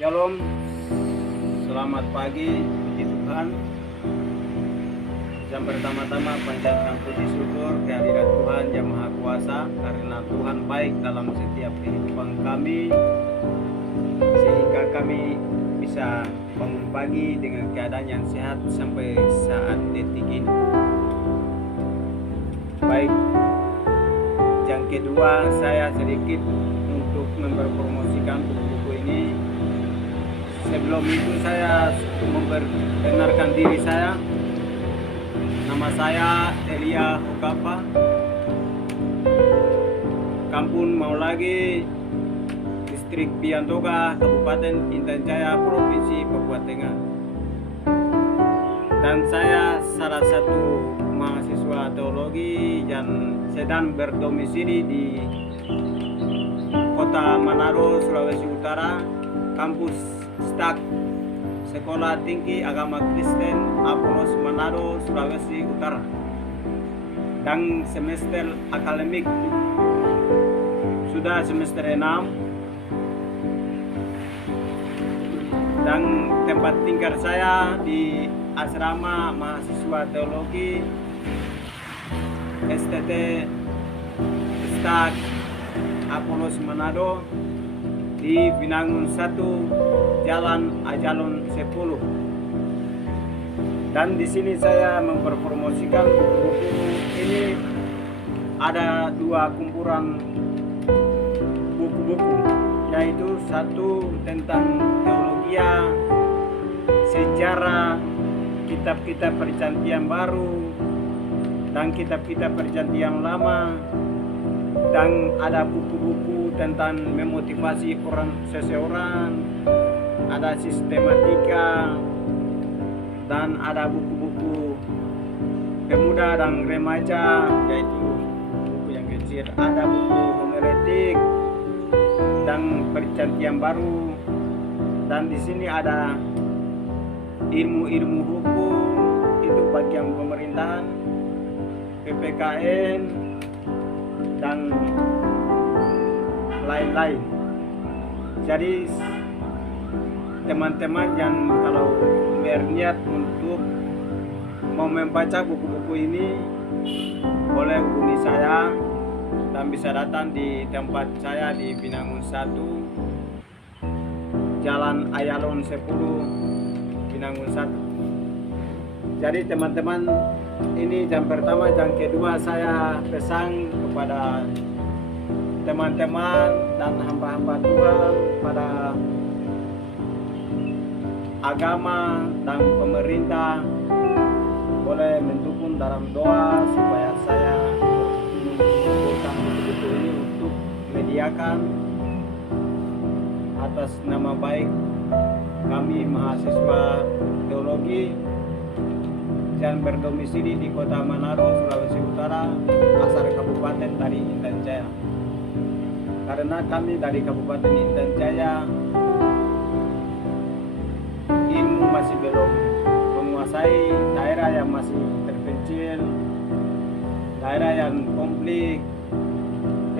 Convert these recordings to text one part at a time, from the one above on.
Shalom, selamat pagi, puji Tuhan. Yang pertama-tama panjatkan puji syukur kehadirat Tuhan yang Maha Kuasa, karena Tuhan baik dalam setiap kehidupan kami, sehingga kami bisa bangun pagi dengan keadaan yang sehat sampai saat detik ini. Baik, yang kedua, saya sedikit untuk mempromosikan buku-buku ini. Sebelum itu saya memperkenalkan diri saya. Nama saya Elia Hokapa, Kampung Maulagi, Distrik Piantoga, Kabupaten Intan Jaya, Provinsi Papua Tengah. Dan saya salah satu mahasiswa teologi yang sedang berdomisili di Kota Manado, Sulawesi Utara, kampus STAK, Sekolah Tinggi Agama Kristen Apolos Manado, Sulawesi Utara. Dan semester akademik sudah semester 6. Dan tempat tinggal saya di asrama mahasiswa teologi STT STAK Apolos Manado di Binangun 1, Jalan Ajalon 10. Dan di sini saya mempromosikan buku-buku ini. Ada 2 kumpulan buku-buku, yaitu satu tentang teologi, sejarah, kitab-kitab Perjanjian Baru, dan kitab-kitab Perjanjian Lama. Dan ada buku-buku tentang memotivasi seseorang, ada sistematika, dan ada buku-buku pemuda dan remaja, yaitu buku yang kecil. Ada buku homiletik dan Perjanjian Baru. Dan di sini ada ilmu-ilmu hukum, itu bagian pemerintahan, PPKN, dan lain-lain. Jadi teman-teman yang kalau berniat untuk mau membaca buku-buku ini, boleh hubungi saya dan bisa datang di tempat saya di Binangun 1, Jalan Ayalon 10, Binangun 1. Jadi teman-teman, ini yang pertama. Yang kedua, saya pesan kepada teman-teman dan hamba-hamba Tuhan pada agama dan pemerintah, boleh mendukung dalam doa supaya saya mengumpulkan buku ini untuk mediakan atas nama baik kami mahasiswa teologi yang berdomisili di Kota Manado, Sulawesi Utara, asal Kabupaten dari Intan Jaya. Karena kami dari Kabupaten Intan Jaya, ilmu masih belum menguasai daerah yang masih terpencil, daerah yang konflik.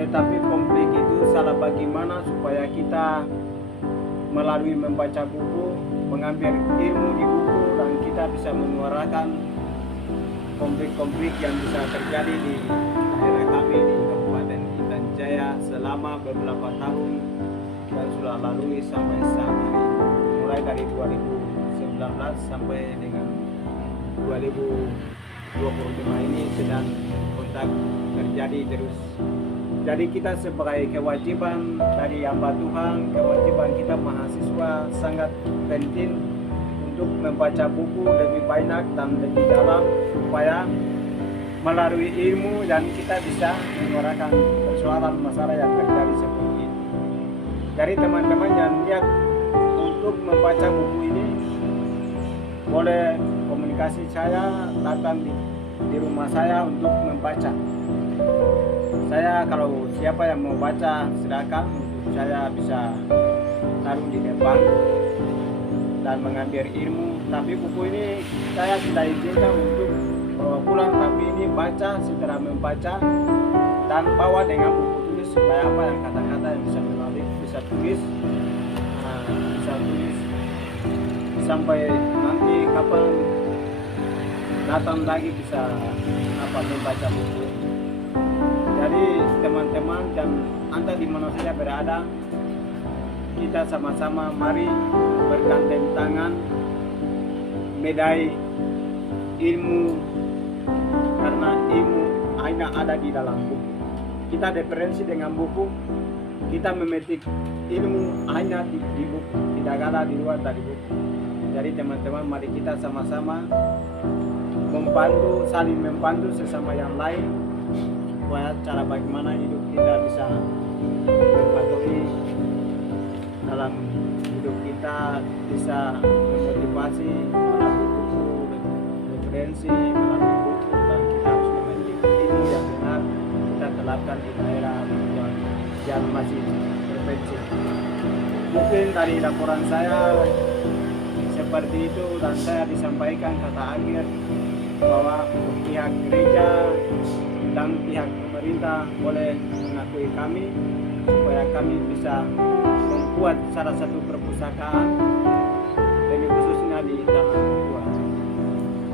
Tetapi konflik itu salah bagaimana supaya kita melalui membaca buku, mengambil ilmu di buku, dan kita bisa menyuarakan konflik-konflik yang bisa terjadi di daerah kami di Kabupaten Intan Jaya selama beberapa tahun dan sudah lalui sampai saat ini, mulai dari 2019 sampai dengan 2025 ini sedang kontak terjadi terus. Jadi kita sebagai kewajiban dari hamba Tuhan, kewajiban kita mahasiswa sangat penting untuk membaca buku lebih banyak dan lebih dalam, supaya melalui ilmu dan kita bisa menyuarakan persoalan masalah yang terjadi seperti ini. Jadi teman-teman yang lihat untuk membaca buku ini, boleh komunikasi saya, datang di rumah saya untuk membaca. Saya kalau siapa yang mau baca, silakan, untuk saya bisa taruh di depan dan mengambil ilmu. Tapi buku ini saya tidak izinkan untuk bawa pulang, tapi ini baca, setelah membaca dan bawa dengan buku tulis, supaya apa yang kata-kata yang bisa menulis, bisa tulis, bisa tulis sampai nanti kapan datang lagi bisa membaca buku. Jadi teman-teman dan Anda di mana saja berada, kita sama-sama mari bergandeng tangan medai ilmu, karena ilmu hanya ada di dalam buku. Kita referensi dengan buku, kita memetik ilmu hanya di buku, tidak ada di luar dari buku. Jadi teman-teman, mari kita sama-sama membantu, saling membantu sesama yang lain, supaya cara bagaimana hidup kita bisa mematuhi dalam hidup kita, bisa memotivasi melalui buku, referensi melalui buku, dan kita harus memetik ilmu yang benar kita terapkan di daerah yang masih terpencil. Mungkin dari laporan saya seperti itu, dan saya disampaikan kata akhir bahwa pihak gereja dan pihak pemerintah boleh mengakui kami supaya kami bisa membuat salah satu perpustakaan, lebih khususnya di Tanah Papua.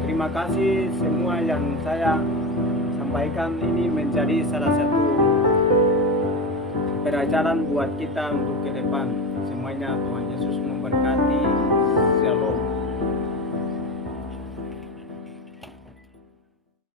Terima kasih semua yang saya sampaikan, ini menjadi salah satu pelajaran buat kita untuk ke depan. Semuanya Tuhan Yesus memberkati. Shalom.